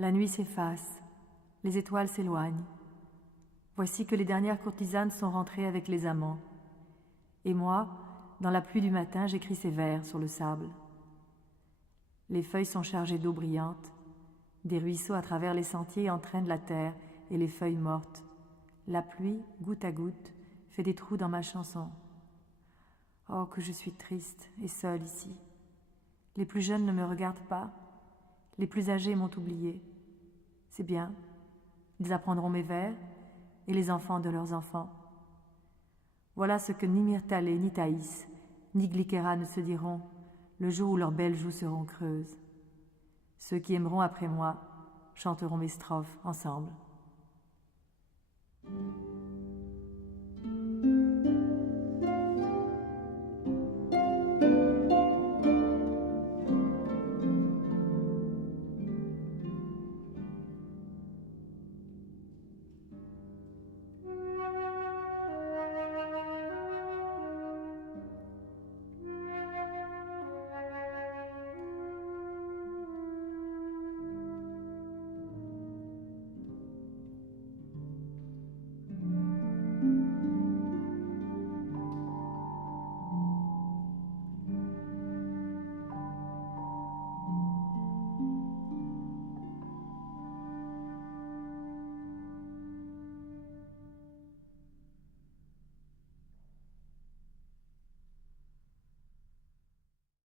La nuit s'efface, les étoiles s'éloignent. Voici que les dernières courtisanes sont rentrées avec les amants. Et moi, dans la pluie du matin, j'écris ces vers sur le sable. Les feuilles sont chargées d'eau brillante. Des ruisseaux à travers les sentiers entraînent la terre et les feuilles mortes. La pluie, goutte à goutte, fait des trous dans ma chanson. Oh, que je suis triste et seule ici. Les plus jeunes ne me regardent pas. Les plus âgés m'ont oublié. C'est bien. Ils apprendront mes vers et les enfants de leurs enfants. Voilà ce que ni Myrtalé, ni Thaïs, ni Glykéra ne se diront le jour où leurs belles joues seront creuses. Ceux qui aimeront après moi chanteront mes strophes ensemble.